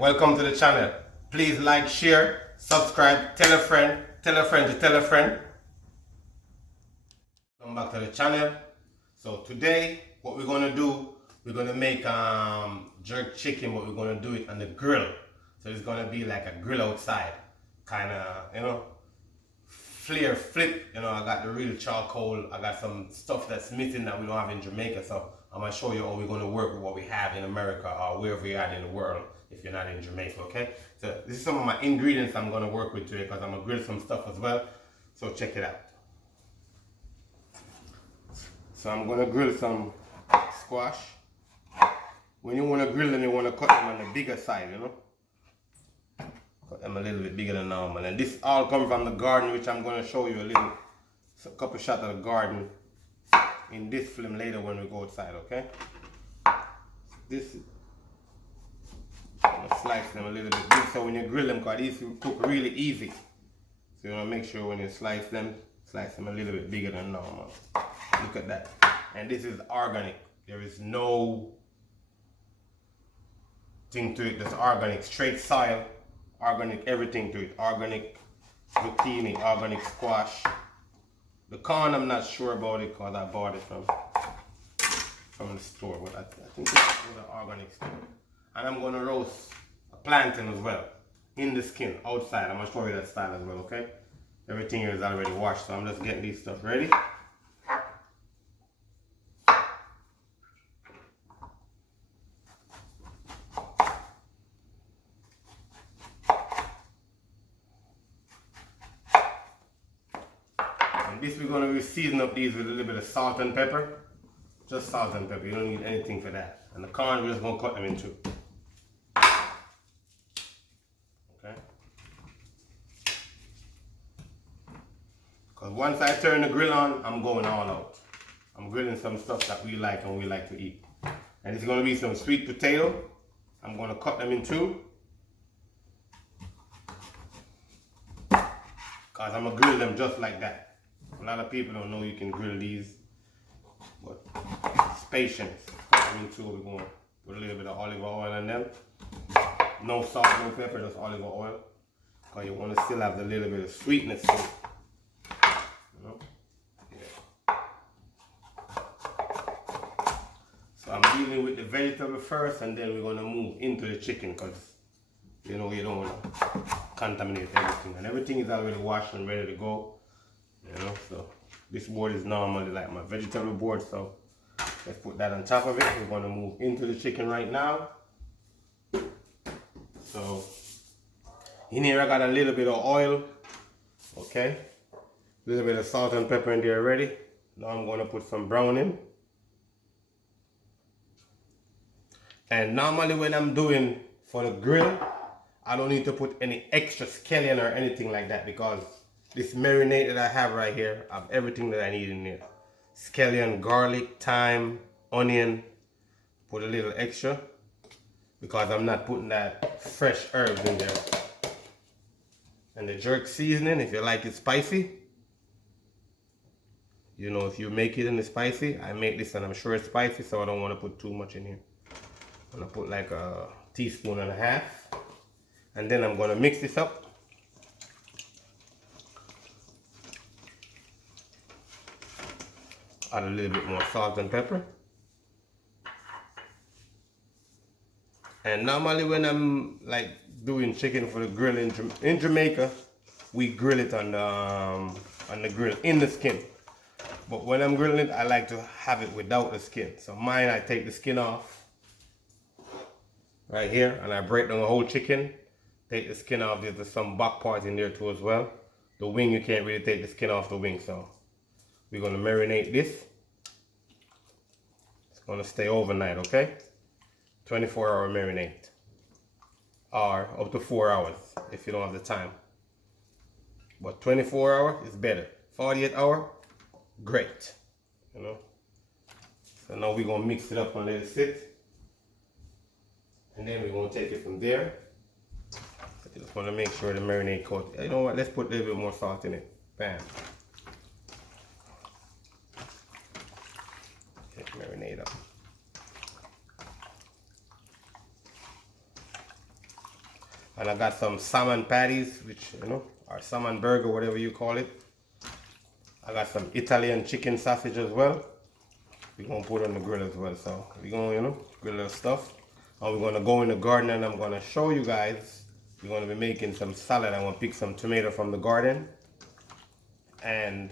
welcome to the channel. Please like, share, subscribe, tell a friend to tell a friend. Come back to the channel. So today, what we're gonna do, we're gonna make jerk chicken, but we're gonna do it on the grill. So it's gonna be like a grill outside, kind of, flip. I got the real charcoal. I got some stuff that's missing that we don't have in Jamaica. So I'm gonna show you how we're gonna work with what we have in America or wherever you're at in the world if you're not in Jamaica, okay? So this is some of my ingredients I'm gonna work with today because I'm gonna grill some stuff as well. So check it out. So I'm gonna grill some squash. When you wanna grill them, you wanna cut them on the bigger side, Cut them a little bit bigger than normal. And this all comes from the garden, which I'm gonna show you a couple shots of the garden in this film later when we go outside, okay? This is, I'm gonna slice them a little bit big so when you grill them, because these will cook really easy. So you wanna make sure when you slice them a little bit bigger than normal. Look at that. And this is organic. There is no thing to it. That's organic, straight soil, organic everything to it. Organic zucchini, organic squash. The corn I'm not sure about it because I bought it from the store, but I think this was an organic store. And I'm gonna roast a plantain as well in the skin outside. I'm gonna show you that style as well, okay? Everything here is already washed, so I'm just getting these stuff ready. This we're going to season up these with a little bit of salt and pepper. Just salt and pepper. You don't need anything for that. And the corn, we're just going to cut them in two. Okay? Because once I turn the grill on, I'm going all out. I'm grilling some stuff that we like and we like to eat. And it's going to be some sweet potato. I'm going to cut them in two. Because I'm going to grill them just like that. A lot of people don't know you can grill these, but it's patience. Cut them in two. We're going to put a little bit of olive oil on them. No salt, no pepper, just olive oil. Because you want to still have the little bit of sweetness to it. Yeah. So I'm dealing with the vegetable first, and then we're going to move into the chicken because you don't want to contaminate everything. And everything is already washed and ready to go. So this board is normally like my vegetable board, so let's put that on top of it. We're going to move into the chicken right now. So in here I got a little bit of oil, okay, a little bit of salt and pepper in there already. Now I'm going to put some brown in. And normally when I'm doing for the grill, I don't need to put any extra scallion or anything like that because this marinade that I have right here, I have everything that I need in there. Scallion, garlic, thyme, onion. Put a little extra because I'm not putting that fresh herbs in there. And the jerk seasoning, if you like it spicy. If you make it in the spicy, I make this and I'm sure it's spicy, so I don't want to put too much in here. I'm going to put like a teaspoon and a half. And then I'm going to mix this up. Add a little bit more salt and pepper. And normally when I'm like doing chicken for the grill in Jamaica, we grill it on the grill in the skin. But when I'm grilling it, I like to have it without the skin. So mine, I take the skin off right here and I break down the whole chicken. Take the skin off. There's some back part in there too as well. The wing, you can't really take the skin off the wing, so we're going to marinate this. It's going to stay overnight, okay? 24-hour marinate. Or up to 4 hours if you don't have the time. But 24 hours is better. 48 hour, great. So now we're going to mix it up and let it sit. And then we're going to take it from there. I just want to make sure the marinade coat. You know what? Let's put a little bit more salt in it. Bam. Marinate up. And I got some salmon patties, which, you know, or salmon burger, whatever you call it. I got some Italian chicken sausage as well. We're gonna put on the grill as well. So we're gonna, you know, grill the stuff. And we're gonna go in the garden and I'm gonna show you guys. We're gonna be making some salad. I'm gonna pick some tomato from the garden and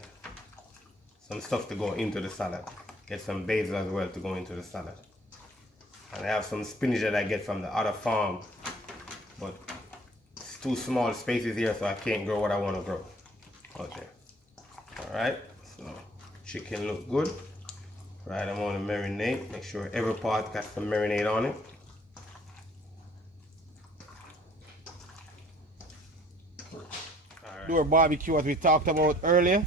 some stuff to go into the salad. Get some basil as well to go into the salad. And I have some spinach that I get from the other farm, but it's too small spaces here, so I can't grow what I want to grow. Okay. Alright, so chicken look good. Right, I'm gonna marinate. Make sure every part got some marinade on it. Alright. Do our barbecue as we talked about earlier.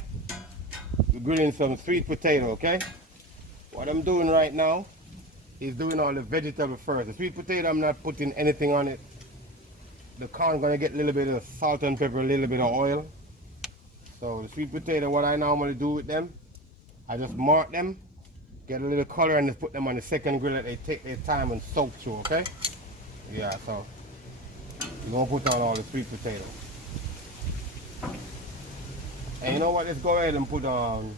We're grilling some sweet potato, okay? What I'm doing right now is doing all the vegetable first. The sweet potato, I'm not putting anything on it. The corn gonna get a little bit of salt and pepper, a little bit of oil. So the sweet potato, what I normally do with them, I just mark them, get a little color, and just put them on the second grill that they take their time and soak through, okay? Yeah, so we're gonna put on all the sweet potatoes. And you know what, let's go ahead and put on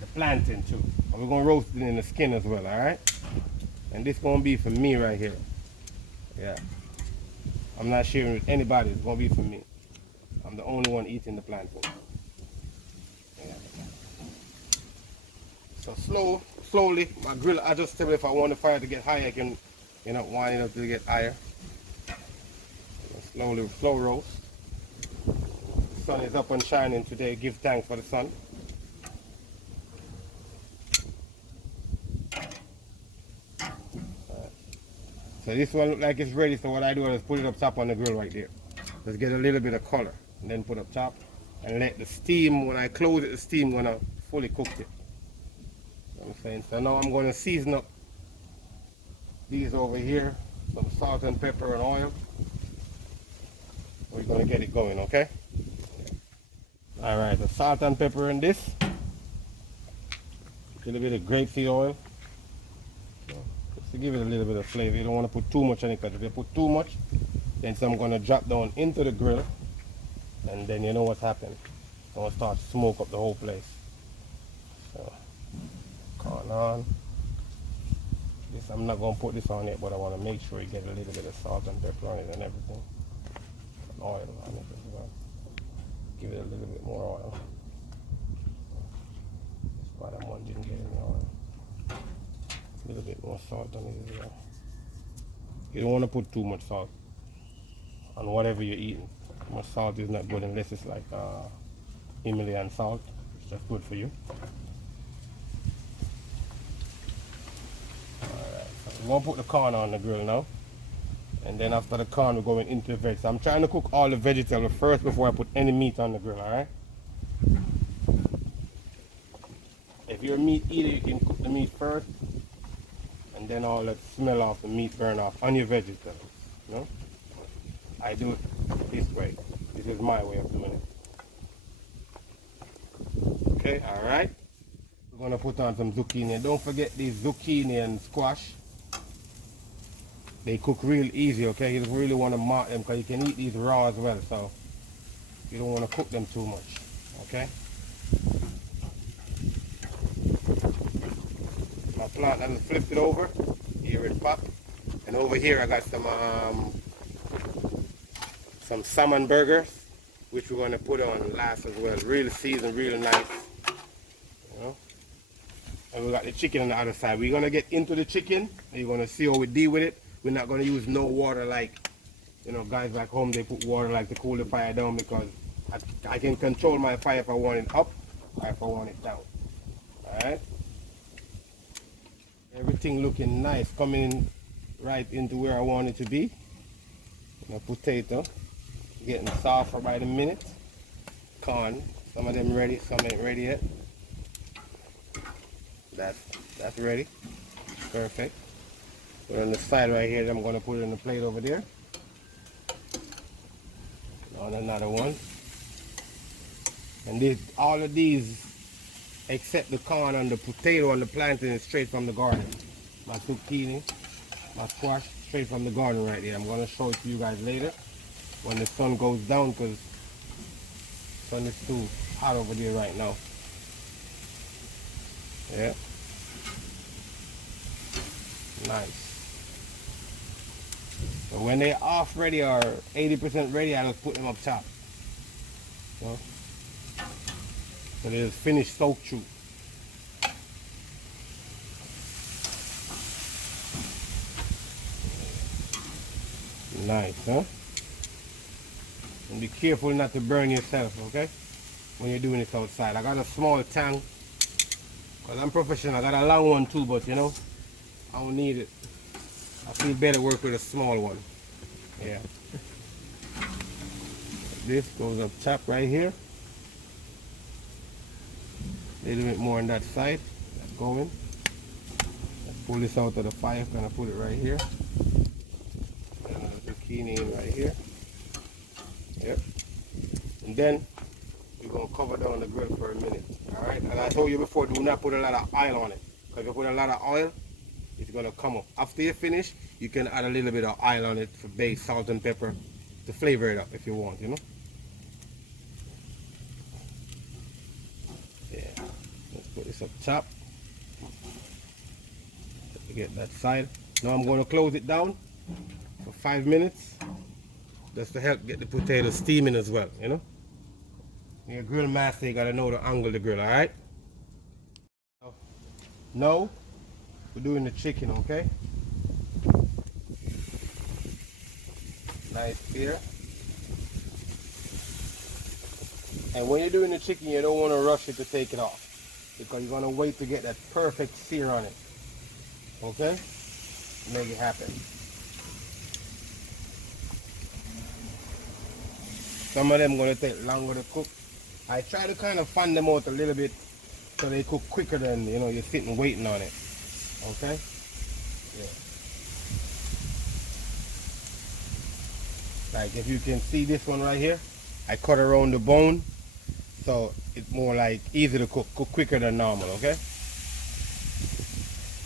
the plantain too. And we're gonna roast it in the skin as well, alright? And this gonna be for me right here. Yeah. I'm not sharing with anybody, it's gonna be for me. I'm the only one eating the plantain. Yeah. So slowly, my grill adjustable. If I want the fire to get higher, I can, you know, wind it up to get higher. Slowly, slow roast. The sun is up and shining today. Give thanks for the sun. So this one look like it's ready, so what I do is put it up top on the grill right there. Just get a little bit of color, and then put up top, and let the steam, when I close it, the steam gonna fully cook it. You know what I'm saying? So now I'm gonna season up these over here, some salt and pepper and oil. We're gonna get it going, okay? Alright, the salt and pepper in this. A little bit of grapeseed oil. To give it a little bit of flavor. You don't want to put too much on it, because if you put too much, then some going to drop down into the grill, and then you know what's happening. It's going to start to smoke up the whole place. So, corn on. This, I'm not going to put this on yet, but I want to make sure you get a little bit of salt and pepper on it and everything. And oil on it as well. Give it a little bit more oil. This bottom one didn't get any oil. A little bit more salt on it as well. You don't want to put too much salt on whatever you're eating. Too much salt is not good unless it's like Himalayan salt. It's just good for you. Alright, so we're going to put the corn on the grill now. And then after the corn, we're going into the veg. So I'm trying to cook all the vegetables first before I put any meat on the grill, alright? If you're a meat eater, you can cook the meat first, and then all that smell of the meat burn off on your vegetables. You know? I do it this way. This is my way of doing it. Okay, alright. We're gonna put on some zucchini. Don't forget these zucchini and squash. They cook real easy, okay? You just really want to mark them, because you can eat these raw as well, so you don't want to cook them too much, okay? My plant, I just flipped it over. Here it popped. And over here I got some salmon burgers, which we're going to put on last as well. Really seasoned, really nice. You know? And we got the chicken on the other side. We're going to get into the chicken, and you're going to see how we deal with it. We're not going to use no water like, you know, guys back home, they put water like to cool the fire down, because I can control my fire if I want it up or if I want it down. Alright? Everything looking nice, coming right into where I want it to be. My potato getting softer by the minute. Corn, some of them ready, some ain't ready yet. That's ready. Perfect. Put it on the side right here. I'm going to put it in the plate over there. On another one. And this, all of these, except the corn and the potato and the plantain, is straight from the garden. My zucchini, my squash, straight from the garden right there. I'm gonna show it to you guys later when the sun goes down, because the sun is too hot over there right now. Yeah. Nice. So when they're off ready or 80% ready, I just put them up top. So they just finished soak through. Nice, huh? And be careful not to burn yourself, okay? When you're doing this outside. I got a small tank, because I'm professional. I got a long one too, but you know, I don't need it. I feel better work with a small one. Yeah. This goes up top right here. A little bit more on that side. That's going. Let's pull this out of the fire. I'm gonna put it right here. Zucchini in right here. Yep. And then we're gonna cover down the grill for a minute. Alright? And I told you before, do not put a lot of oil on it. Because if you put a lot of oil, it's gonna come up. After you finish, you can add a little bit of oil on it for base, salt and pepper to flavor it up if you want, you know. Yeah. Let's put this up top. Get that side. Now I'm going to close it down for 5 minutes, just to help get the potatoes steaming as well, you know. Your grill master, you gotta know the angle of the grill, alright? Now we're doing the chicken, okay? Nice here. And when you're doing the chicken, you don't want to rush it to take it off, because you're gonna wait to get that perfect sear on it. Okay? Make it happen. Some of them gonna take longer to cook. I try to kind of fan them out a little bit so they cook quicker than, you know, you're sitting waiting on it. Okay? Yeah. Like if you can see this one right here, I cut around the bone, so it's more like easy to cook quicker than normal, okay?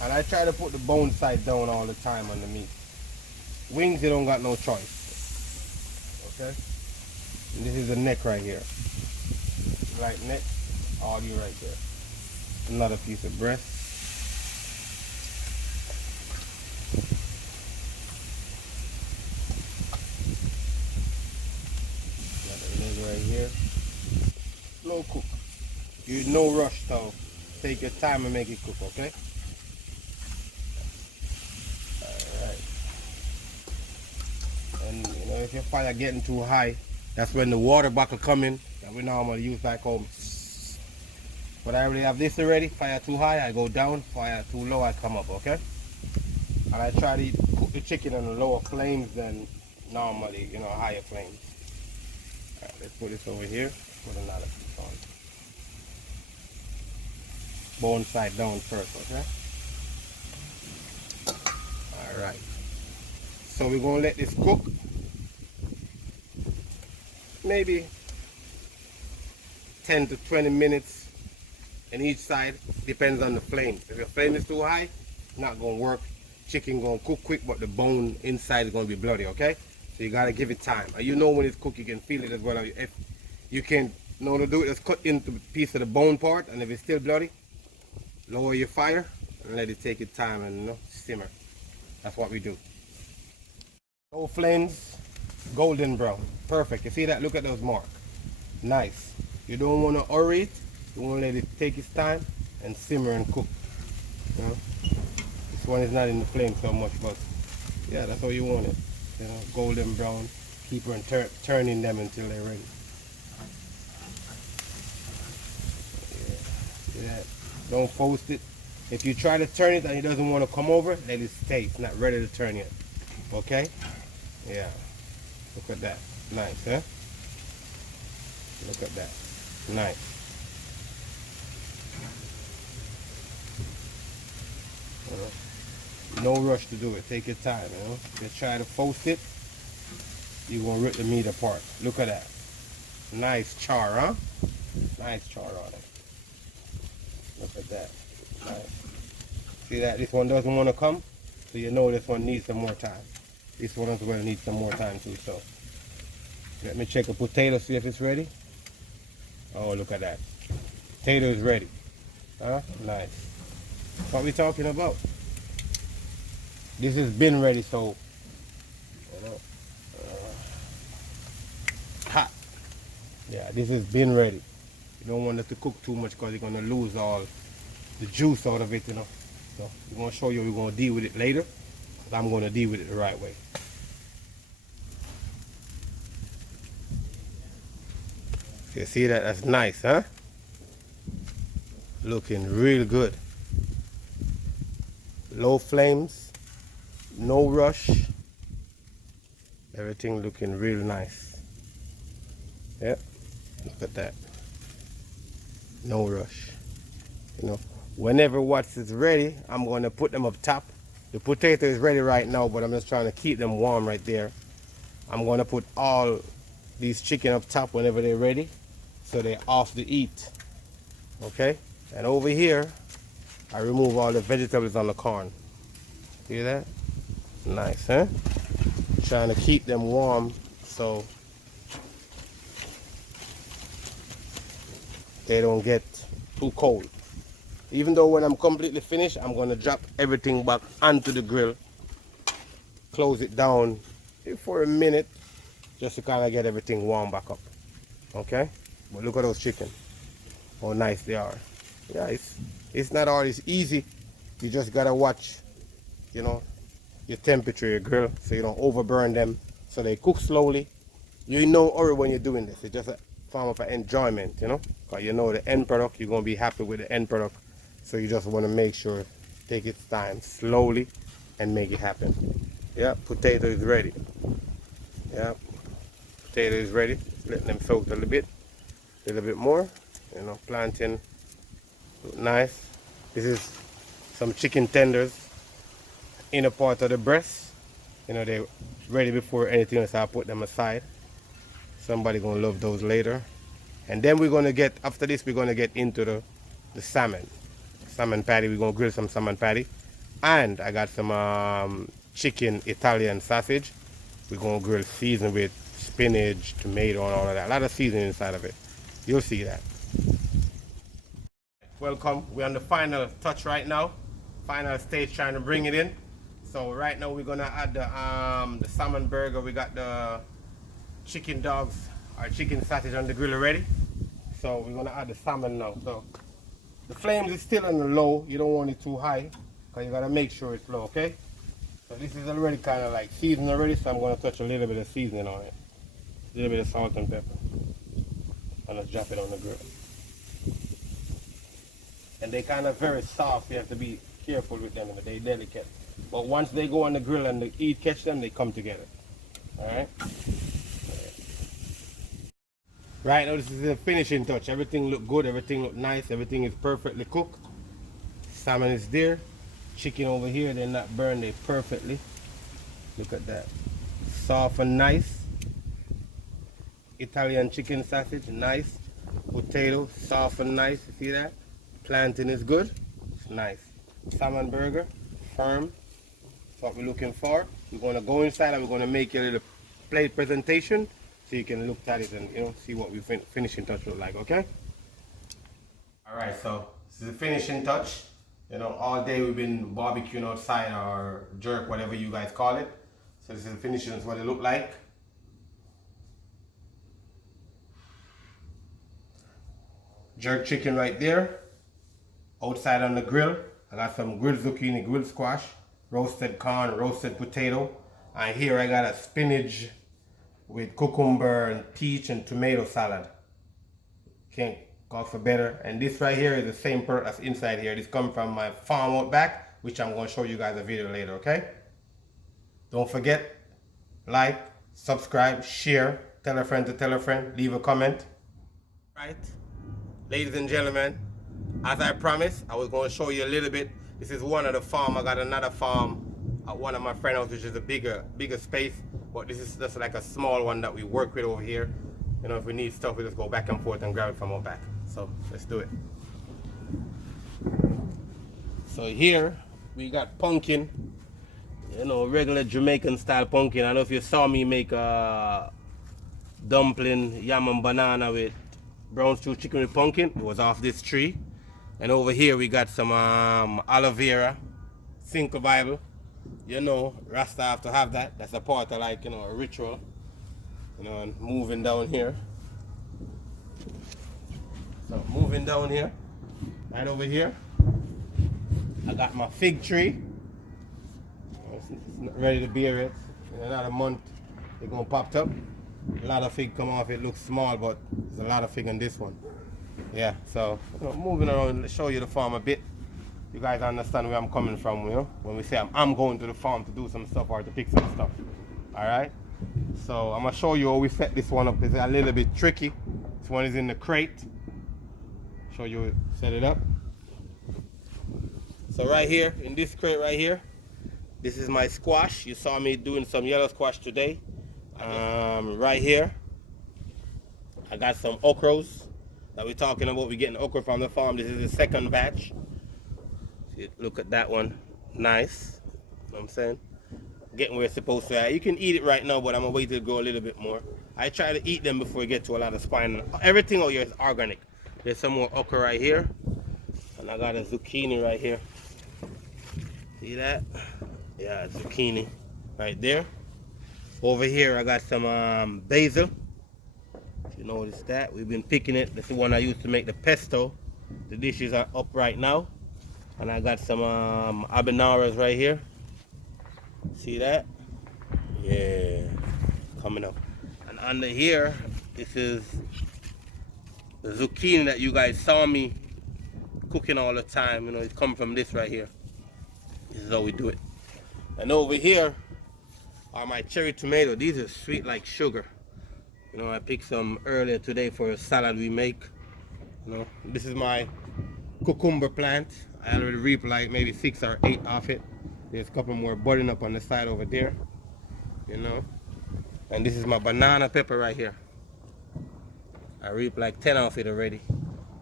And I try to put the bone side down all the time on the meat. Wings, you don't got no choice. Okay? And this is the neck right here. Right neck, all you right there. Another piece of breast. Another leg right here. Slow cook. You no rush, so take your time and make it cook, okay? And you know, if your fire getting too high, that's when the water bucket come in that we normally use back home. But I already have this already. Fire too high, I go down. Fire too low, I come up, okay? And I try to cook the chicken on the lower flames than normally, you know, higher flames. Alright, let's put this over here. Put another piece on. Bone side down first, okay? Alright. So we're going to let this cook maybe 10 to 20 minutes in each side. Depends on the flame. If your flame is too high, it's not going to work. Chicken going to cook quick, but the bone inside is going to be bloody, okay? So you got to give it time. And you know when it's cooked, you can feel it as well. If you can know to do it, just cut into a piece of the bone part, and if it's still bloody, lower your fire and let it take its time and, you know, simmer. That's what we do. Low flames, golden brown. Perfect. You see that? Look at those marks. Nice. You don't want to hurry it. You want to let it take its time and simmer and cook. You know? This one is not in the flame so much, but yeah, that's how you want it. You know, golden brown. Keep on turning them until they're ready. Yeah. See that? Don't force it. If you try to turn it and it doesn't want to come over, let it stay. It's not ready to turn yet. Okay? Yeah. Look at that. Nice, huh? Look at that. Nice. No rush to do it. Take your time, you know? If you try to force it, you're going to rip the meat apart. Look at that. Nice char, huh? Nice char on it. Look at that. Nice. See that? This one doesn't want to come. So you know this one needs some more time. This one as well needs some more time too. So let me check a potato, see if it's ready. Oh, look at that. Potato is ready. Huh? Nice. What we talking about? This has been ready, so you know, hot. Yeah, this has been ready. You don't want it to cook too much because you're gonna lose all the juice out of it, you know. So we're gonna show you we're gonna deal with it later. But I'm gonna deal with it the right way. You see that? That's nice, huh? Looking real good. Low flames, no rush. Everything looking real nice. Yep, look at that. No rush. You know, whenever what's is ready, I'm gonna put them up top. The potato is ready right now, but I'm just trying to keep them warm right there. I'm gonna put all these chicken up top whenever they're ready, so they're off the heat. Okay? And over here, I remove all the vegetables on the corn. See that? Nice, huh? Trying to keep them warm so they don't get too cold. Even though when I'm completely finished, I'm gonna drop everything back onto the grill, close it down for a minute, just to kind of get everything warm back up. Okay? But look at those chicken. How nice they are. Yeah, it's not always easy. You just gotta watch, you know, your temperature, your grill, so you don't overburn them. So they cook slowly. You know hurry when you're doing this. It's just a form of an enjoyment, you know? Because you know the end product, you're gonna be happy with the end product. So you just wanna make sure, take its time slowly and make it happen. Yeah, potato is ready. Yeah, potato is ready. Letting them soak a little bit more. You know, planting, nice. This is some chicken tenders, inner part of the breast. You know, they're ready before anything else. I'll put them aside. Somebody gonna love those later. And then we're gonna get, after this, we're gonna get into the salmon. Salmon patty, we're gonna grill some salmon patty. And I got some chicken Italian sausage. We're gonna grill seasoned with spinach, tomato, and all of that. A lot of seasoning inside of it. You'll see that. Welcome. We're on the final touch right now. Final stage, trying to bring it in. So right now we're gonna add the salmon burger. We got the chicken dogs, our chicken sausage on the grill already. So we're gonna add the salmon now. So the flames is still on the low. You don't want it too high, because you gotta make sure it's low, okay? So this is already kind of like seasoned already, so I'm gonna touch a little bit of seasoning on it. A little bit of salt and pepper. And let's drop it on the grill. And they're kind of very soft. You have to be careful with them, they're delicate. But once they go on the grill and the heat catch them, they come together. Alright? Right now this is the finishing touch. Everything look good, everything look nice, everything is perfectly cooked. Salmon is there. Chicken over here, they're not burned, they perfectly. Look at that. Soft and nice. Italian chicken sausage, nice. Potato, soft and nice, you see that? Plantain is good, it's nice. Salmon burger, firm. That's what we're looking for. We're gonna go inside and we're gonna make a little plate presentation so you can look at it and, you know, see what we finishing touch look like, okay? All right, so this is the finishing touch. You know, all day we've been barbecuing outside, or jerk, whatever you guys call it. So this is the finishing, is what it look like. Jerk chicken right there. Outside on the grill, I got some grilled zucchini, grilled squash, roasted corn, roasted potato. And here I got a spinach with cucumber and peach and tomato salad. Can't call for better. And this right here is the same part as inside here. This comes from my farm out back, which I'm going to show you guys a video later, okay? Don't forget, like, subscribe, share, tell a friend to tell a friend, leave a comment. Right, ladies and gentlemen, as I promised, I was going to show you a little bit. This is one of the farm. I got another farm at one of my friends' house, which is a bigger space. But this is just like a small one that we work with over here. You know, if we need stuff, we just go back and forth and grab it from our back. So let's do it. So here we got pumpkin. You know, regular Jamaican style pumpkin. I don't know if you saw me make a dumpling, yam and banana with brown stew chicken with pumpkin. It was off this tree. And over here we got some aloe vera, Cinco Bible. You know, Rasta have to have that. That's a part of, like, you know, a ritual. You know, and moving down here. So moving down here, right over here, I got my fig tree. It's not ready to bear it. In another month, it's gonna pop up. A lot of fig come off. It looks small, but there's a lot of fig on this one. Yeah. So, you know, moving around, to show you the farm a bit. You guys understand where I'm coming from, you know? When we say I'm going to the farm to do some stuff or to pick some stuff. All right. So I'm gonna show you how we set this one up. It's a little bit tricky. This one is in the crate. Show you set it up. So right here in this crate right here, this is my squash. You saw me doing some yellow squash today. Right here, I got some okras that we're talking about. We're getting okra from the farm. This is the second batch. See, look at that one, nice. You know what I'm saying? Getting where it's supposed to. You can eat it right now, but I'm gonna wait till it grow a little bit more. I try to eat them before we get to a lot of spine. Everything out here is organic. There's some more okra right here, and I got a zucchini right here. See that? Yeah, zucchini right there. Over here I got some basil. If you notice that, we've been picking it. That's the one I used to make the pesto. The dishes are up right now. And I got some habaneros right here. See that? Yeah, coming up. And under here, this is the zucchini that you guys saw me cooking all the time. You know, it's come from this right here. This is how we do it. And over here are my cherry tomato. These are sweet like sugar. You know, I picked some earlier today for a salad we make. You know, this is my cucumber plant. I already reaped like maybe 6 or 8 off it. There's a couple more budding up on the side over there. You know, and this is my banana pepper right here. I reaped like 10 off it already.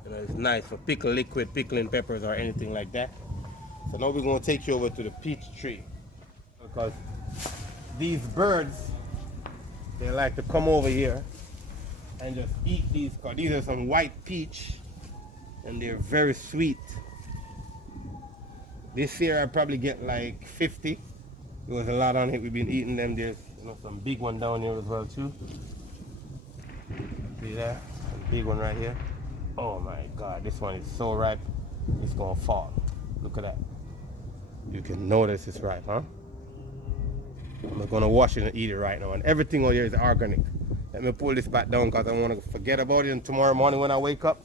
You know, it's nice for liquid pickling peppers or anything like that. So now we're gonna take you over to the peach tree, because these birds, they like to come over here and just eat these, because these are some white peach and they're very sweet. This year I probably get like 50. There was a lot on it. We've been eating them. There's, you know, some big one down here as well too. See that? A big one right here. Oh my God, this one is so ripe. It's gonna fall. Look at that. You can notice it's ripe, huh? I'm gonna wash it and eat it right now. And everything over here is organic. Let me pull this back down because I want to forget about it. And tomorrow morning when I wake up,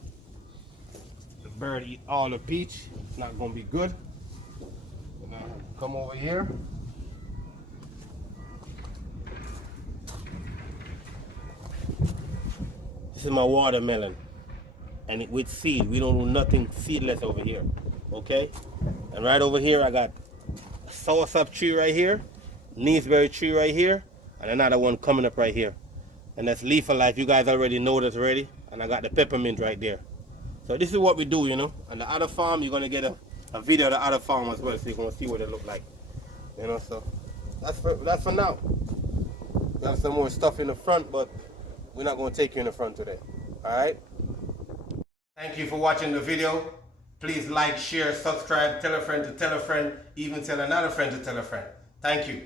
the bird eat all the peach. It's not gonna be good. Come over here. This is my watermelon, and with seed. We don't do nothing seedless over here, okay? And right over here I got a soursop tree right here, Neesberry tree right here, and another one coming up right here. And that's leaf of life. You guys already know this already. And I got the peppermint right there. So this is what we do, you know. On the other farm, you're gonna get a video of the other farm as well, so you're gonna see what it look like. You know, so that's for now. We have some more stuff in the front, but we're not gonna take you in the front today. Alright? Thank you for watching the video. Please like, share, subscribe, tell a friend to tell a friend, even tell another friend to tell a friend. Thank you.